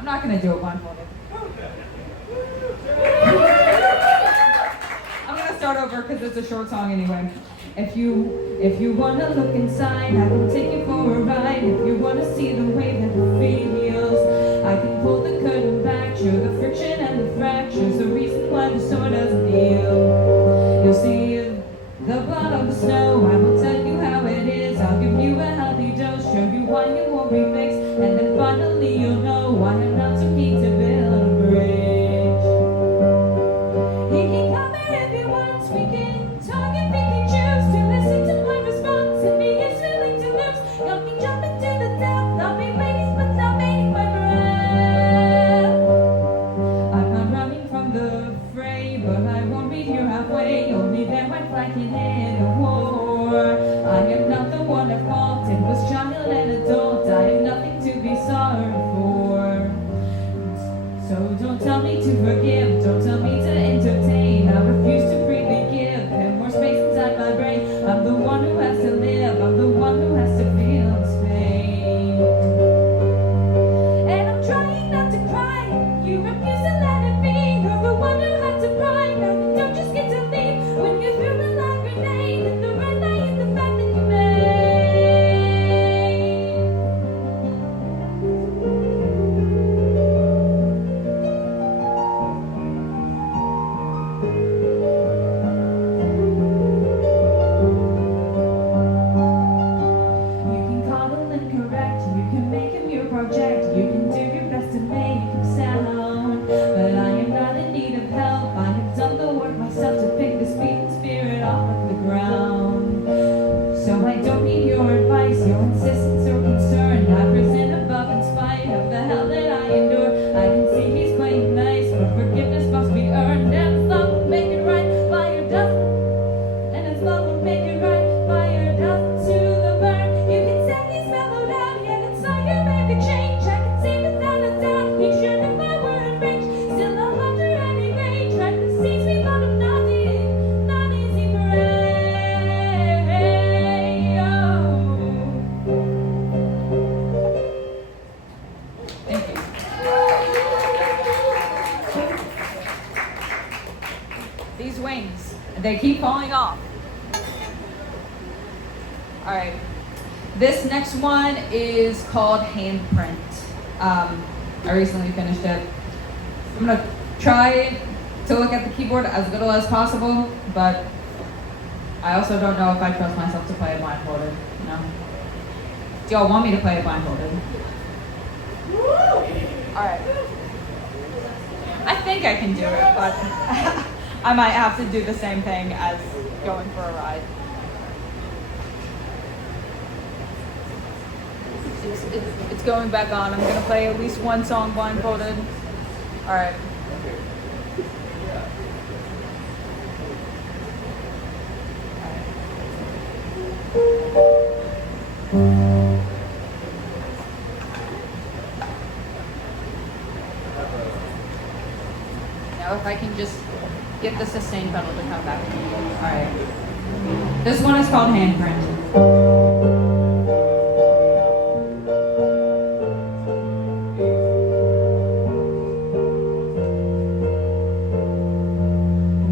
I'm not gonna do it blindfolded. I'm gonna start over because it's a short song anyway. If you wanna look inside, I can take you for a ride. If you wanna see the way that it feels, I can pull the curtain back, show the friction and the fractures, the reason why the sword doesn't heal. You'll see the blood on the snow. I will tell you how it is. I'll give you a healthy dose, show you why you won't be fixed, and then finally you'll know why I'm not so keen to build a bridge. He can come here if he wants. We can talk if he can choose to listen to my response, and he is willing to lose. Got me jumping to the depth. I'll be waiting, but not making my breath. I'm not running from the fray, but I won't meet you halfway. Only there when fighting in a war. I am not the one at fault. It was child and adult. I have nothing to be sorry for. So don't tell me to forgive. Don't tell me to entertain. I refuse to freely give him more space inside my brain. I'm the one who has to live. I'm the one who has to feel his pain. And I'm trying not to cry. You refuse to let it be. You're the one who had to cry. Now you don't just get to leave when you threw a live grenade in the red light in the fact that you made. You can coddle and correct. You can make him your project. You can do your best to make him sound. But I am not in need of help. I have done the work myself to pick this beaten spirit off of the ground. So I don't need your advice, your insistence or concern. I've risen above in spite of the hell that I endure. I can see he's playing nice, but forgiveness must be earned. And his love will make it right by your dozen. And his love will make it right by your dozen to the burn. You can say he's mellowed out, yet inside your man could change. I can see without a doubt he should if I were in range. Still a hunter at any range, trying to seize me, but I'm not easy prey. Thank you. These wings, they keep falling off. All right. This next one is called Handprint. I recently finished it. I'm gonna try to look at the keyboard as little as possible, but I also don't know if I trust myself to play it blindfolded. You know? Do y'all want me to play it blindfolded? All right. I think I can do it, but I might have to do the same thing as going for a ride. It's going back on. I'm gonna play at least one song blindfolded. All right. Now if I can just get the sustain pedal to come back. All right. This one is called Handprint.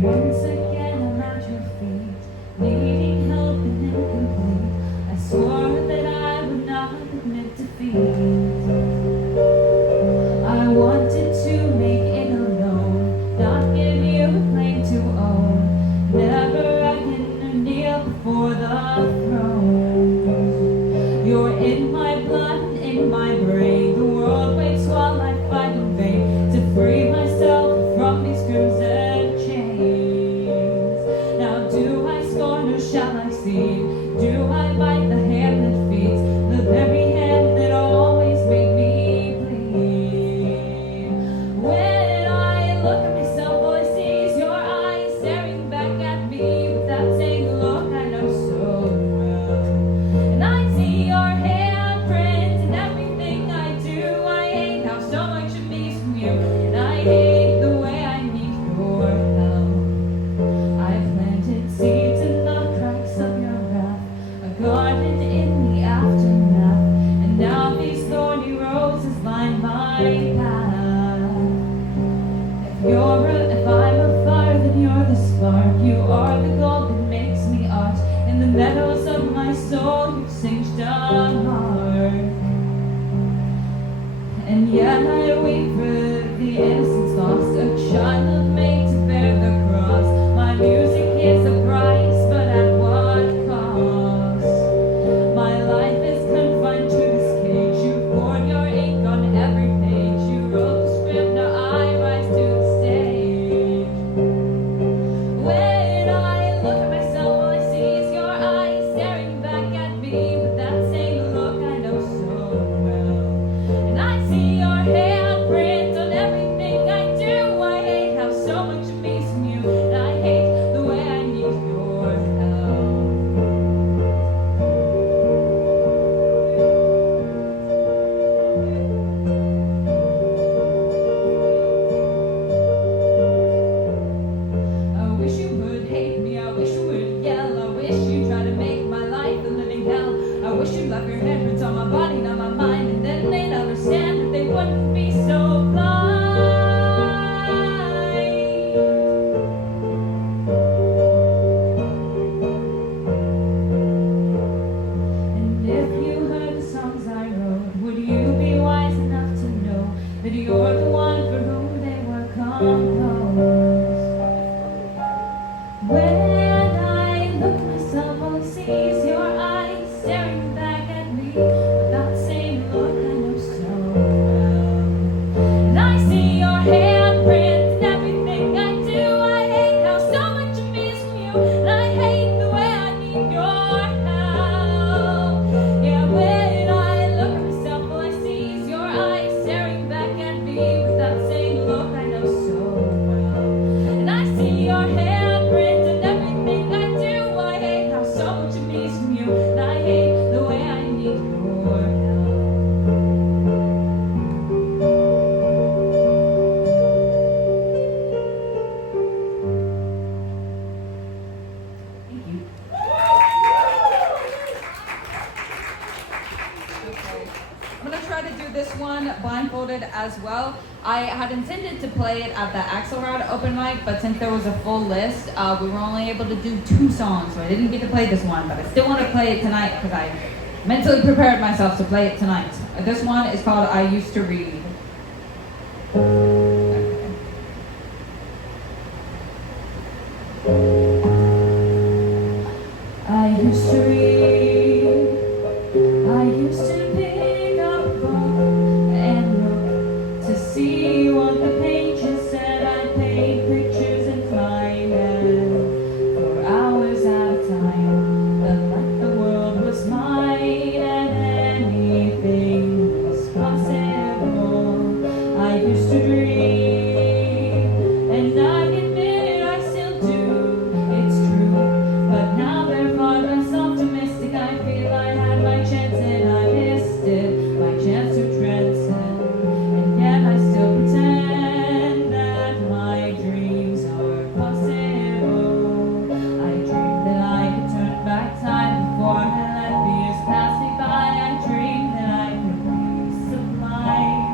Once again I'm at your feet, needing help and incomplete. I swore that I would not admit defeat. I wanted to make it alone, not give you a claim to own. Never I can kneel before the throne. my path. If I'm a fire, then you're the spark. You are the gold that makes me art. In the meadows of my soul, you've singed a heart. And yet I weep for the innocence lost, a child made to bear the cross. My music is a price, but at what cost? My life is confined to this cage. You poured your ink on every page. You wrote the script, now I rise to the stage. When I look at myself, all I see is your eyes staring back at me with that same look I know so well. And I see your handprint on everything I do. I hate how so much of me's from you, and I hate the way I need your help. I wish you would hate me, I wish you would yell, I wish you'd try to make my life a living hell. I wish you'd left your handprints on my body, not my mind, and then they'd understand that they wouldn't be so blind. And if you heard the songs I wrote, would you be wise enough to know that you're the one for whom they were composed? When I look at myself, all I see is your eyes staring back at me with that same look I know so well. And I see your handprint in everything I do. I hate how so much of me is from you, and I hate the way I need your help. Yeah, when I look at myself, all I see is your eyes staring back at me with that same look I know so well. And I see your handprint in everything I do. I hate how so much of me is from you, and I hate the way I need your help. Thank you. Okay. I'm gonna try to do this one blindfolded as well. I had intended to play it at the Axelrod open mic, but since there was a full list, we were only able to do 2 songs, so I didn't get to play this one, but I still want to play it tonight because I mentally prepared myself to play it tonight. This one is called I Used to Read. I used to read, I used to pick up a book and look to see what the pages said. I paint pictures in my head for hours at a time, felt like the world was mine and anything was possible. I used to dream, and I admit I still do, it's true, but now they're far less optimistic. I feel I had my chance and I missed it, my chance to transcend, and yet I still pretend that my dreams are possible. I dreamed that I could turn back time before I let the years pass me by. I dreamed that I could be sublime.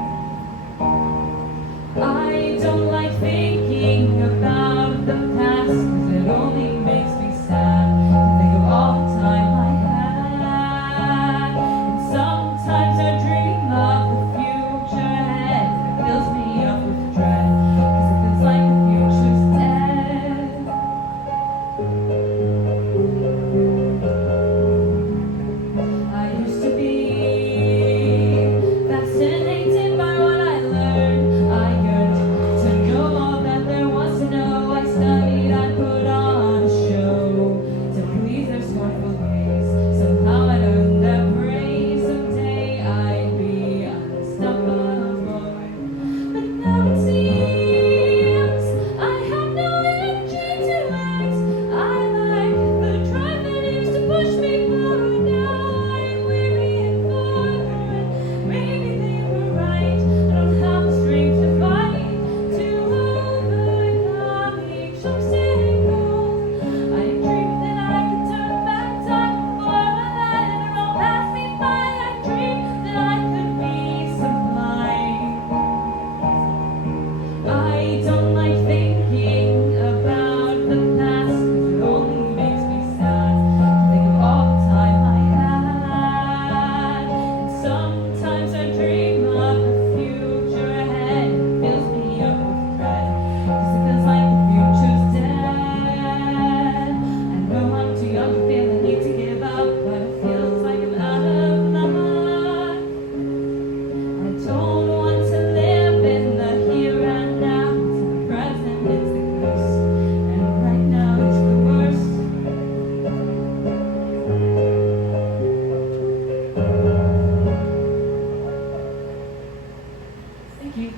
Thank you.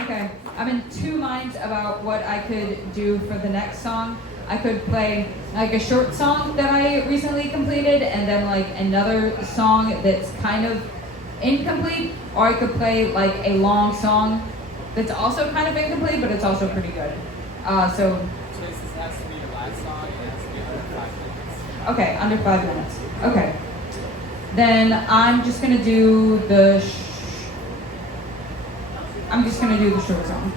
Okay, I'm in two minds about what I could do for the next song. I could play like a short song that I recently completed and then like another song that's kind of incomplete, or I could play like a long song that's also kind of incomplete, but it's also pretty good. So Chase, this has to be your last song, and it has to be under 5 minutes. okay, under 5 minutes. Okay. Then I'm just gonna do the short song.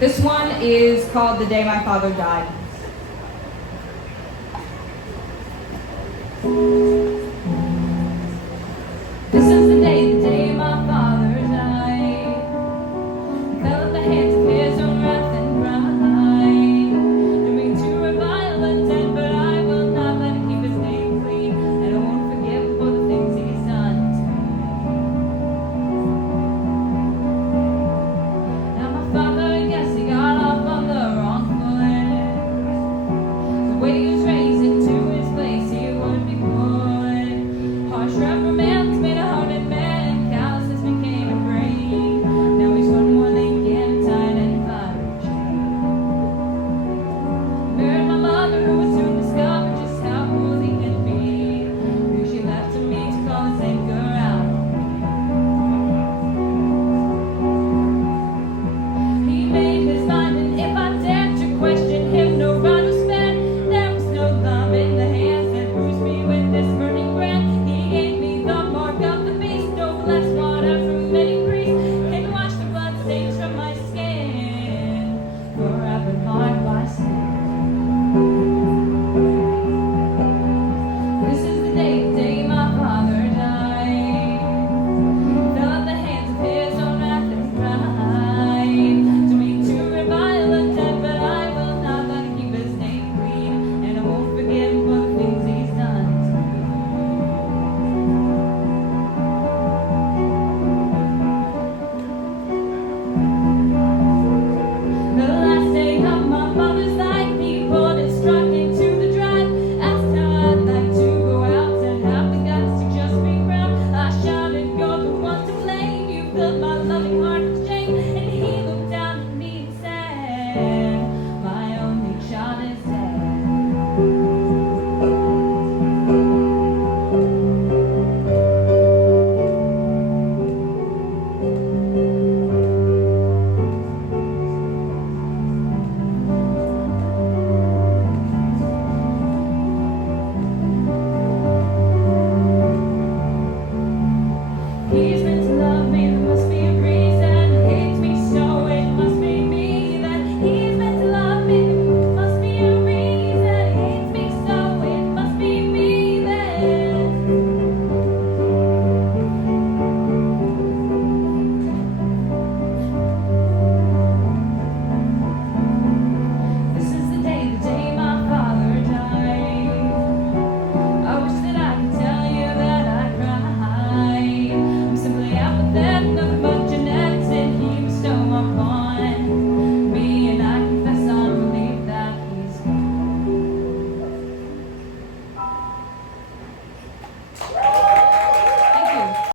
This one is called The Day My Father Died.